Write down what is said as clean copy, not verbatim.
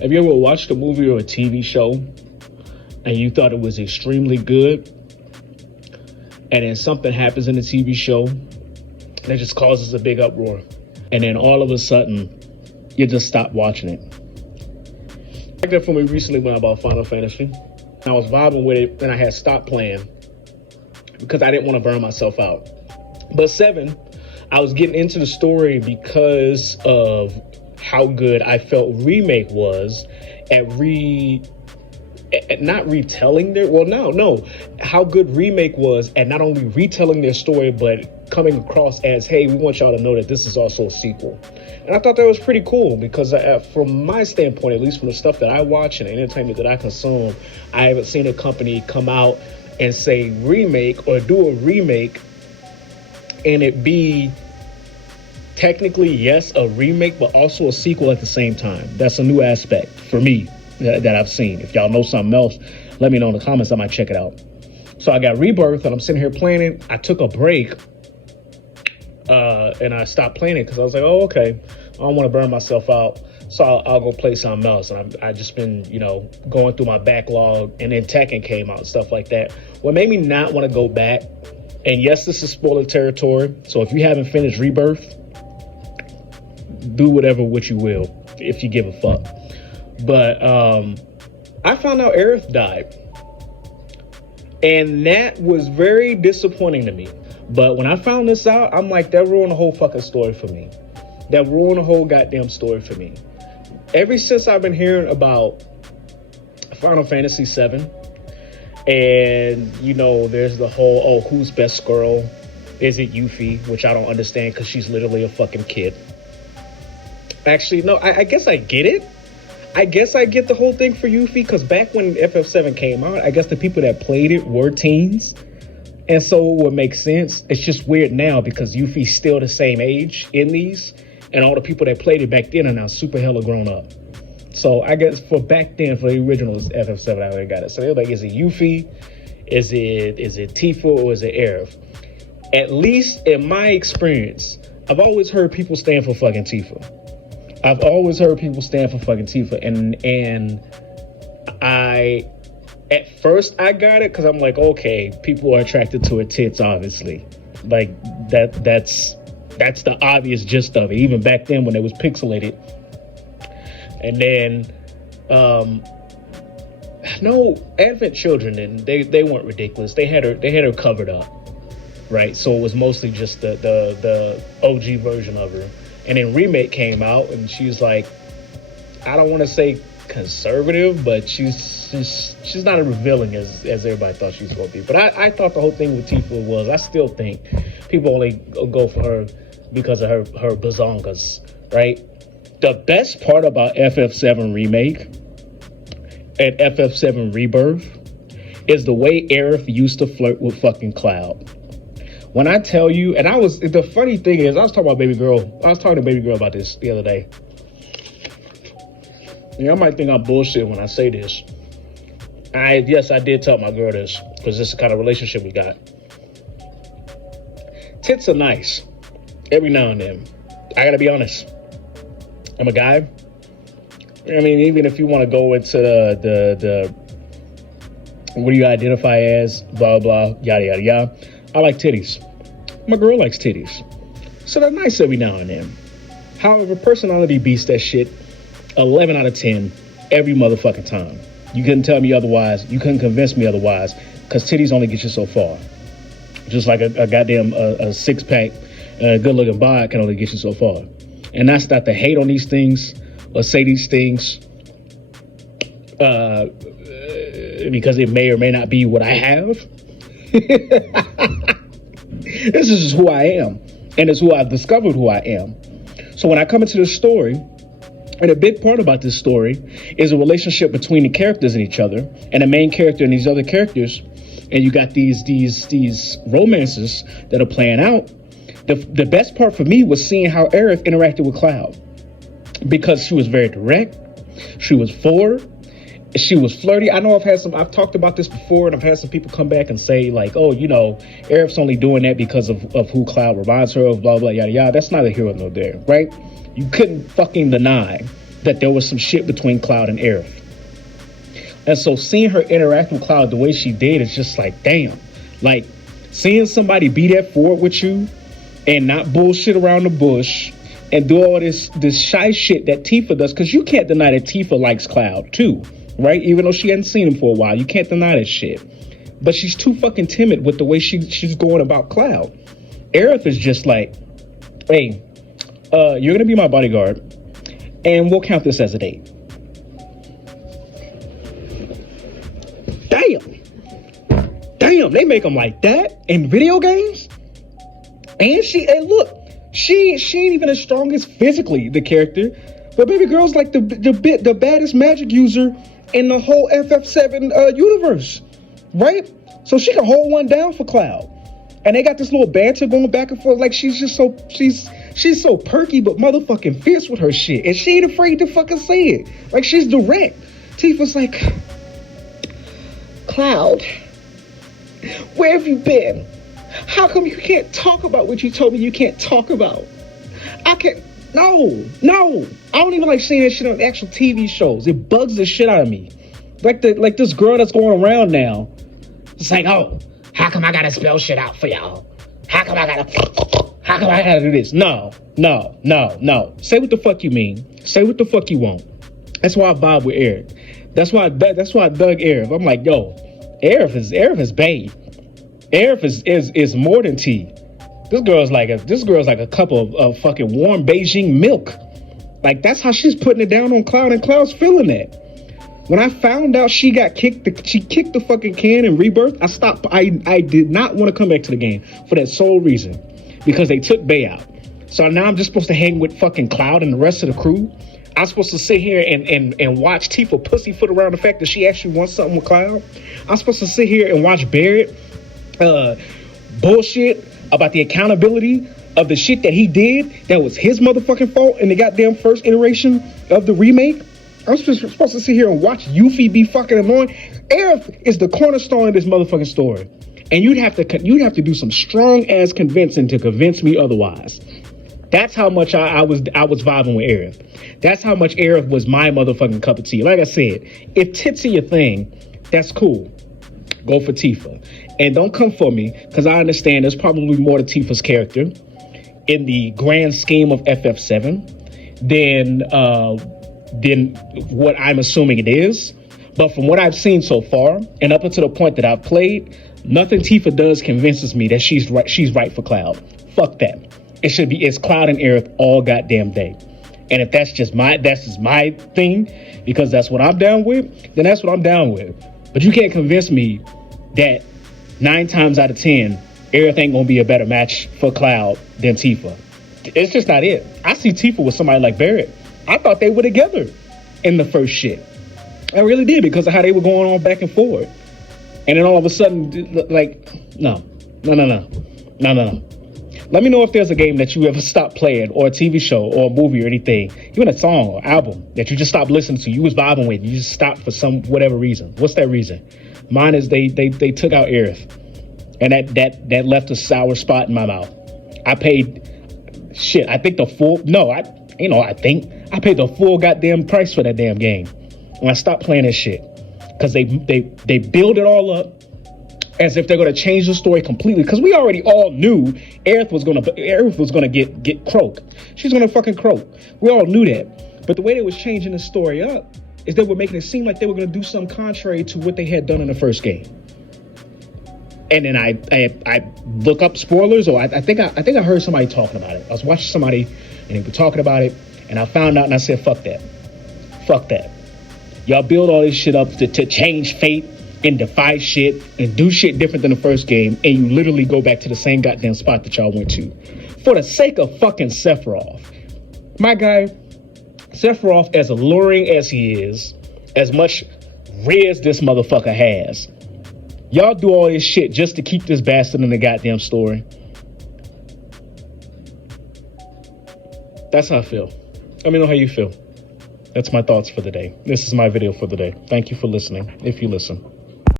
Have you ever watched a movie or a TV show and you thought it was extremely good, and then something happens in the TV show that just causes a big uproar, and then all of a sudden you just stop watching it? Like that for me recently when I bought Final Fantasy. I was vibing with it and I had stopped playing because I didn't want to burn myself out. But 7, I was getting into the story because of how good I felt Remake was at not retelling their, how good Remake was at not only retelling their story, but coming across as, hey, we want y'all to know that this is also a sequel. And I thought that was pretty cool because from my standpoint, at least from the stuff that I watch and the entertainment that I consume, I haven't seen a company come out and say remake or do a remake and it be technically, yes, a remake, but also a sequel at the same time. That's a new aspect for me that I've seen. If y'all know something else, let me know in the comments. I might check it out. So I got Rebirth and I'm sitting here playing it. I took a break and I stopped playing it because I was like, oh, okay, I don't want to burn myself out. So I'll go play something else. And I just been, going through my backlog, and then Tekken came out and stuff like that. What made me not want to go back, and yes, this is spoiler territory. So if you haven't finished Rebirth, do whatever what you will, if you give a fuck. But I found out Aerith died. And that was very disappointing to me. But when I found this out, I'm like, that ruined the whole fucking story for me. That ruined the whole goddamn story for me. Ever since I've been hearing about Final Fantasy VII, and, there's the whole, who's best girl? Is it Yuffie? Which I don't understand because she's literally a fucking kid. Actually, no, I guess I get it. I guess I get the whole thing for Yuffie because back when FF7 came out, I guess the people that played it were teens. And so it would make sense. It's just weird now because Yuffie's still the same age in these. And all the people that played it back then are now super hella grown up. So I guess for back then, for the original FF7, I already got it. So they're like, is it Yuffie? Is it Tifa? Or is it Aerith? At least in my experience, I've always heard people stand for fucking Tifa. I've always heard people stand for fucking Tifa, and I, at first I got it because I'm like, okay, people are attracted to her tits, obviously. Like that's the obvious gist of it. Even back then when it was pixelated, and then no, Advent Children, and they weren't ridiculous. They had her covered up, right? So it was mostly just the OG version of her. And then Remake came out, and she's like, I don't want to say conservative, but she's not as revealing as everybody thought she was going to be. But I thought the whole thing with Tifa was, I still think people only go for her because of her bazongas, right? The best part about FF7 Remake and FF7 Rebirth is the way Aerith used to flirt with fucking Cloud. When I tell you, and the funny thing is, I was talking to baby girl about this the other day. I might think I'm bullshit when I say this. Yes, I did tell my girl this, because this is the kind of relationship we got. Tits are nice, every now and then. I gotta be honest. I'm a guy. I mean, even if you want to go into the what do you identify as, blah, blah, yada, yada, yada. I like titties. My girl likes titties. So they're nice every now and then. However, personality beats that shit 11 out of 10 every motherfucking time. You couldn't tell me otherwise. You couldn't convince me otherwise, because titties only get you so far. Just like a goddamn a six-pack, good-looking bod can only get you so far. And that's not to hate on these things or say these things because it may or may not be what I have. This is just who I am, and it's who I've discovered who I am. So when I come into this story, and a big part about this story is a relationship between the characters and each other, and the main character and these other characters, and you got these romances that are playing out. The best part for me was seeing how Aerith interacted with Cloud, because she was very direct, she was forward, she was flirty. I know I've talked about this before, and I've had some people come back and say like, oh, Aerith's only doing that because of who Cloud reminds her of, blah, blah, yada, yada. That's neither here nor there, right? You couldn't fucking deny that there was some shit between Cloud and Aerith. And so seeing her interact with Cloud the way she did is just like, damn. Like, seeing somebody be that forward with you and not bullshit around the bush and do all this shy shit that Tifa does, because you can't deny that Tifa likes Cloud too, right? Even though she hadn't seen him for a while, you can't deny that shit. But she's too fucking timid with the way she's going about Cloud. Aerith is just like, hey, you're gonna be my bodyguard, and we'll count this as a date. Damn, they make them like that in video games. And look, she ain't even as strong as physically, the character, but baby girl's like the baddest magic user in the whole FF7 universe, right? So she can hold one down for Cloud. And they got this little banter going back and forth. Like, she's so perky but motherfucking fierce with her shit, and she ain't afraid to fucking say it. Like, she's direct. Tifa's like, Cloud, where have you been? How come you can't talk about what you told me you can't talk about? No. I don't even like seeing that shit on actual TV shows. It bugs the shit out of me. Like this girl that's going around now. It's like, oh, how come I gotta spell shit out for y'all? How come I gotta do this? No. Say what the fuck you mean. Say what the fuck you want. That's why I vibe with Eric. That's why I dug Aerith. I'm like, yo, Aerith is babe. Aerith is more than tea. This girl's like a cup of fucking warm Beijing milk. Like, that's how she's putting it down on Cloud, and Cloud's feeling that. When I found out she kicked the fucking can in Rebirth, I stopped. I did not want to come back to the game for that sole reason, because they took Bay out. So now I'm just supposed to hang with fucking Cloud and the rest of the crew. I'm supposed to sit here and watch Tifa pussyfoot around the fact that she actually wants something with Cloud. I'm supposed to sit here and watch Barrett bullshit about the accountability of the shit that he did that was his motherfucking fault in the goddamn first iteration of the remake. I'm supposed to sit here and watch Yuffie be fucking annoying. Aerith is the cornerstone of this motherfucking story, and you'd have to do some strong ass convincing to convince me otherwise. That's how much I was vibing with Aerith. That's how much Aerith was my motherfucking cup of tea. Like I said, if tits are your thing, that's cool. Go for Tifa, and don't come for me, because I understand there's probably more to Tifa's character in the grand scheme of FF7 than what I'm assuming it is. But from what I've seen so far, and up until the point that I've played, nothing Tifa does convinces me that she's right for Cloud. Fuck that. It's Cloud and Aerith all goddamn day. And if that's just my thing, because that's what I'm down with, then that's what I'm down with. But you can't convince me that 9 times out of 10, Aerith ain't gonna be a better match for Cloud than Tifa. It's just not it. I see Tifa with somebody like Barrett. I thought they were together in the first shit. I really did, because of how they were going on back and forth. And then all of a sudden, like, no. Let me know if there's a game that you ever stopped playing, or a TV show, or a movie, or anything, even a song or album that you just stopped listening to. You was vibing with, you just stopped for some whatever reason. What's that reason? Mine is they took out Aerith, and that left a sour spot in my mouth. I paid shit. I think I paid the full goddamn price for that damn game, and I stopped playing that shit, because they build it all up as if they're going to change the story completely, because we already all knew Aerith was going to get croak. She's going to fucking croak. We all knew that. But the way they was changing the story up is they were making it seem like they were going to do something contrary to what they had done in the first game. And then I look up spoilers, or I think I heard somebody talking about it. I was watching somebody and they were talking about it, and I found out, and I said, fuck that. Y'all build all this shit up to change fate and defy shit and do shit different than the first game, and you literally go back to the same goddamn spot that y'all went to for the sake of fucking Sephiroth. My guy, Sephiroth, as alluring as he is, as much riz this motherfucker has, y'all do all this shit just to keep this bastard in the goddamn story. That's how I feel. Let me know how you feel. That's my thoughts for the day. This is my video for the day. Thank you for listening, if you listen.